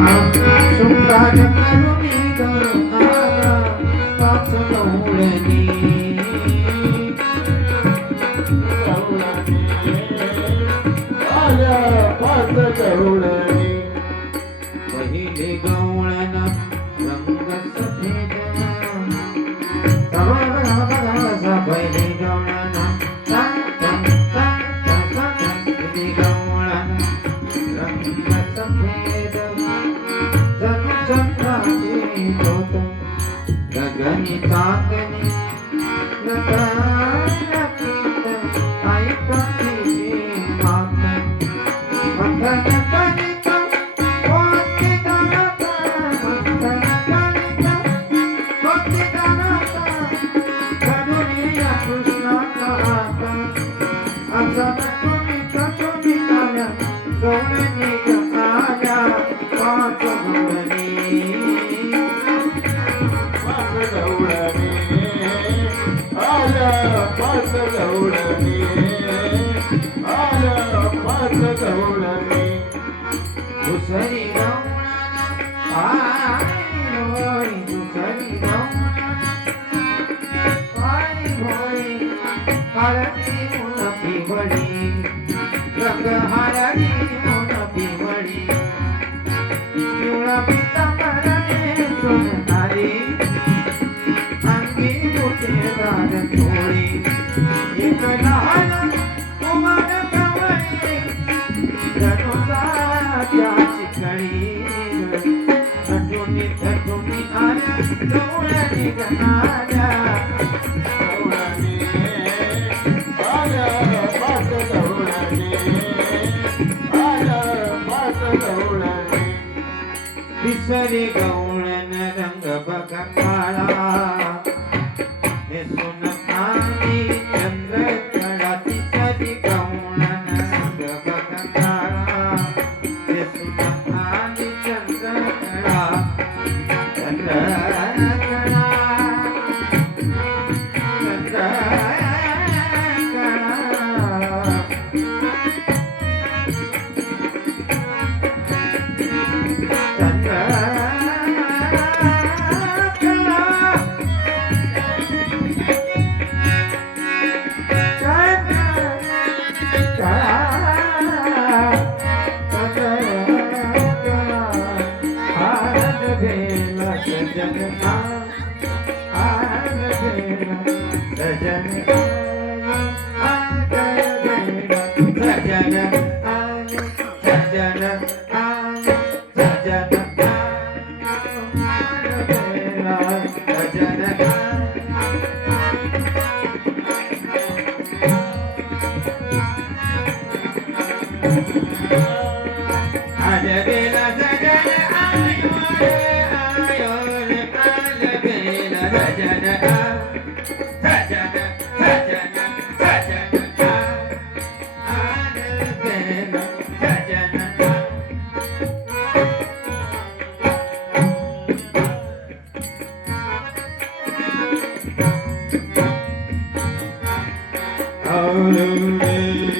जनो गणितांग ಪಾಸ ಲೋಡನಿ सरी गौण नरंग भा Guru Ram. Mm -hmm.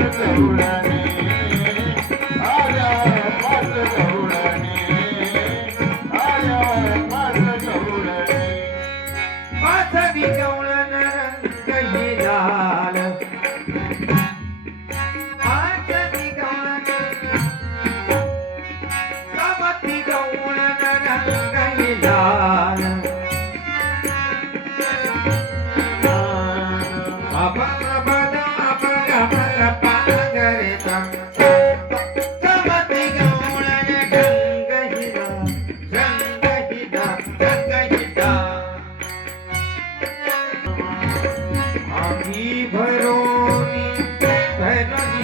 ¡Gracias!